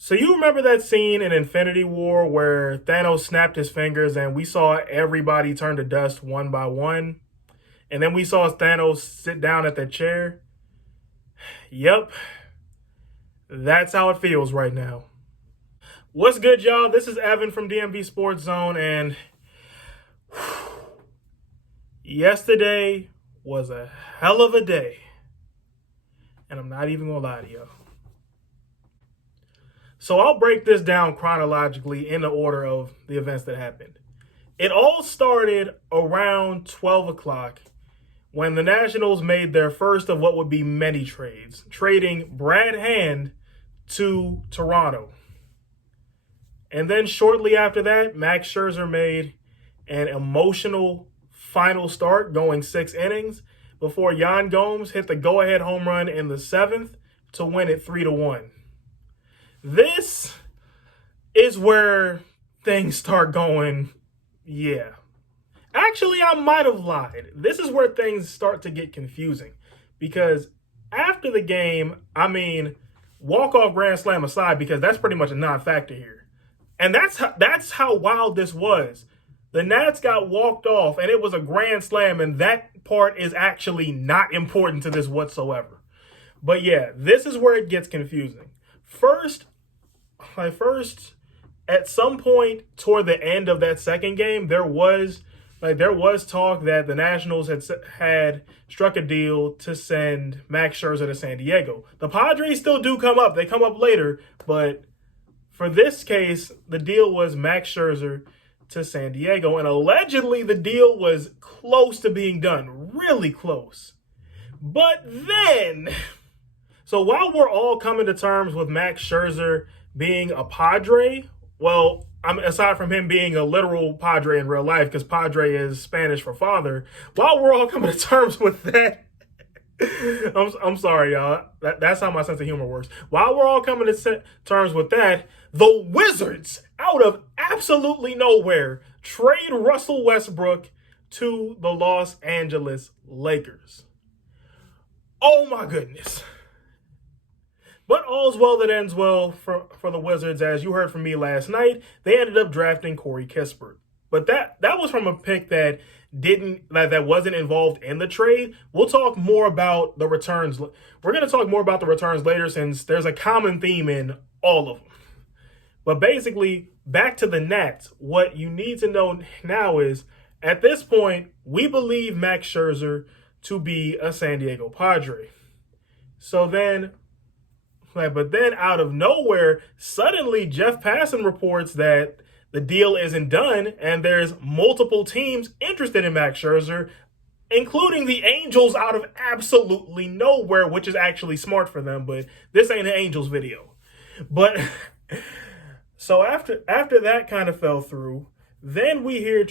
So you remember that scene in Infinity War where Thanos snapped his fingers and we saw everybody turn to dust one by one? And then we saw Thanos sit down at that chair? Yep, that's how it feels right now. What's good, y'all? This is Evan from DMV Sports Zone, and yesterday was a hell of a day. And I'm not even gonna lie to y'all. So I'll break this down chronologically in the order of the events that happened. It all started around 12 o'clock when the Nationals made their first of what would be many trades, trading Brad Hand to Toronto. And then shortly after that, Max Scherzer made an emotional final start going 6 innings before Yan Gomes hit the go-ahead home run in the seventh to win it 3-1. This is where things start going, yeah. Actually, I might have lied. This is where things start to get confusing because after the game, walk-off grand slam aside, because that's pretty much a non-factor here. And that's how wild this was. The Nats got walked off, and it was a grand slam, and that part is actually not important to this whatsoever. But yeah, this is where it gets confusing. First, at some point toward the end of that second game, there was talk that the Nationals had struck a deal to send Max Scherzer to San Diego. The Padres still do come up; they come up later, but for this case, the deal was Max Scherzer to San Diego, and allegedly the deal was close to being done, really close. But then, so while we're all coming to terms with Max Scherzer being a Padre, well, aside from him being a literal Padre in real life, because Padre is Spanish for father, while we're all coming to terms with that, I'm sorry, y'all. That's how my sense of humor works. While we're all coming to terms with that, the Wizards, out of absolutely nowhere, trade Russell Westbrook to the Los Angeles Lakers. Oh my goodness. But all's well that ends well for the Wizards. As you heard from me last night, they ended up drafting Corey Kispert. But that was from a pick that wasn't involved in the trade. We'll talk more about the returns. We're going to talk more about the returns later, since there's a common theme in all of them. But basically, back to the Nats. What you need to know now is, at this point, we believe Max Scherzer to be a San Diego Padre. But then out of nowhere, suddenly Jeff Passan reports that the deal isn't done and there's multiple teams interested in Max Scherzer, including the Angels out of absolutely nowhere, which is actually smart for them, but this ain't an Angels video. But so after that kind of fell through, then we hear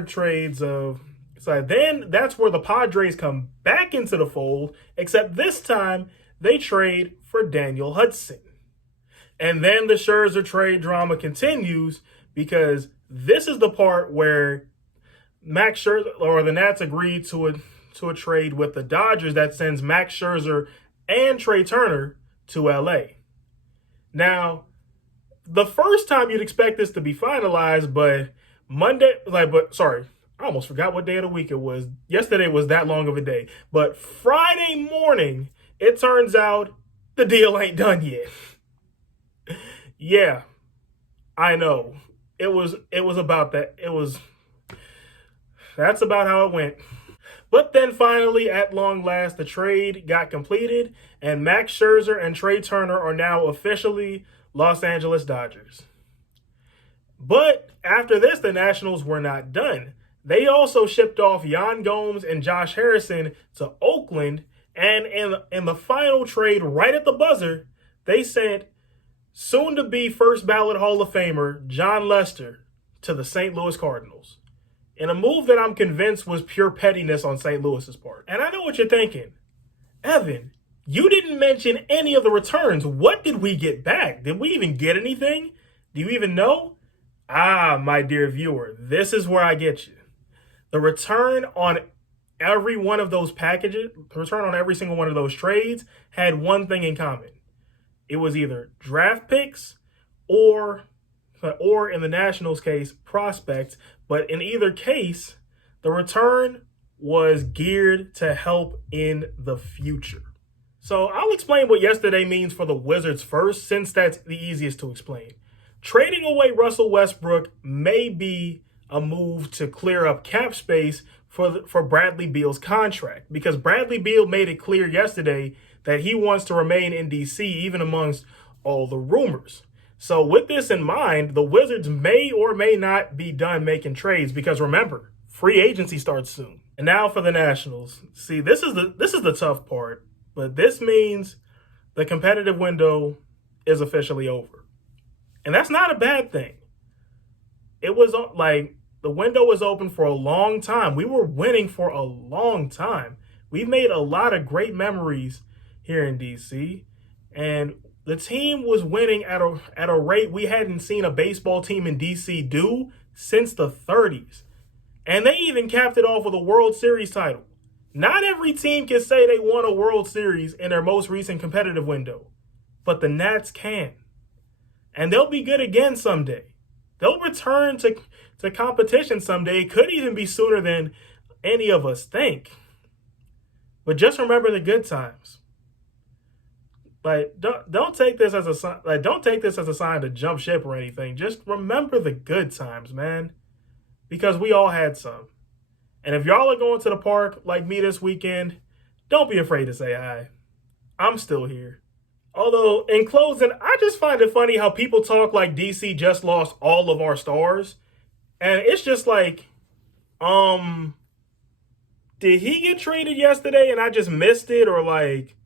trades of... So then that's where the Padres come back into the fold, except this time they trade for Daniel Hudson. And then the Scherzer trade drama continues, because this is the part where Max Scherzer, or the Nats, agreed to a trade with the Dodgers that sends Max Scherzer and Trey Turner to LA. Now, the first time you'd expect this to be finalized, but I almost forgot what day of the week it was. Yesterday was that long of a day. But Friday morning, it turns out the deal ain't done yet. Yeah, I know. It was about that. That's about how it went. But then finally, at long last, the trade got completed, and Max Scherzer and Trey Turner are now officially Los Angeles Dodgers. But after this, the Nationals were not done. They also shipped off Yan Gomes and Josh Harrison to Oakland, and in the final trade, right at the buzzer, they sent soon-to-be first-ballot Hall of Famer John Lester to the St. Louis Cardinals, in a move that I'm convinced was pure pettiness on St. Louis's part. And I know what you're thinking. Evan, you didn't mention any of the returns. What did we get back? Did we even get anything? Do you even know? Ah, my dear viewer, this is where I get you. The return on every one of those packages, the return on every single one of those trades had one thing in common. It was either draft picks, or in the Nationals case, prospect. But in either case, the return was geared to help in the future. So I'll explain what yesterday means for the Wizards first, since that's the easiest to explain. Trading away Russell Westbrook may be a move to clear up cap space for Bradley Beal's contract, because Bradley Beal made it clear yesterday that he wants to remain in DC even amongst all the rumors. So with this in mind, the Wizards may or may not be done making trades, because remember, free agency starts soon. And now for the Nationals. See, this is the tough part, but this means the competitive window is officially over. And that's not a bad thing. It was like the window was open for a long time. We were winning for a long time. We've made a lot of great memories here in DC, and the team was winning at a rate we hadn't seen a baseball team in DC do since the 30s. And they even capped it off with a World Series title. Not every team can say they won a World Series in their most recent competitive window, but the Nats can. And they'll be good again someday. They'll return to competition someday. It could even be sooner than any of us think. But just remember the good times. Like, don't take this as a sign. Like, don't take this as a sign to jump ship or anything. Just remember the good times, man, because we all had some. And if y'all are going to the park like me this weekend, don't be afraid to say hi. I'm still here. Although, in closing, I just find it funny how people talk like DC just lost all of our stars. And it's just like, did he get traded yesterday and I just missed it? Or like,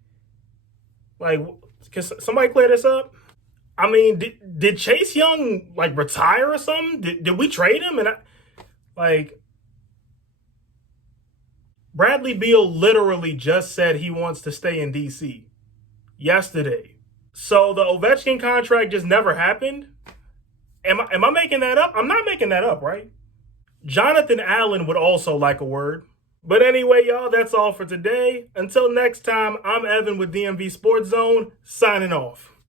can somebody clear this up? I mean, did Chase Young like retire or something? Did we trade him? And Bradley Beal literally just said he wants to stay in DC yesterday. So the Ovechkin contract just never happened? Am I making that up? I'm not making that up, right? Jonathan Allen would also like a word. But anyway, y'all, that's all for today. Until next time, I'm Evan with DMV Sports Zone, signing off.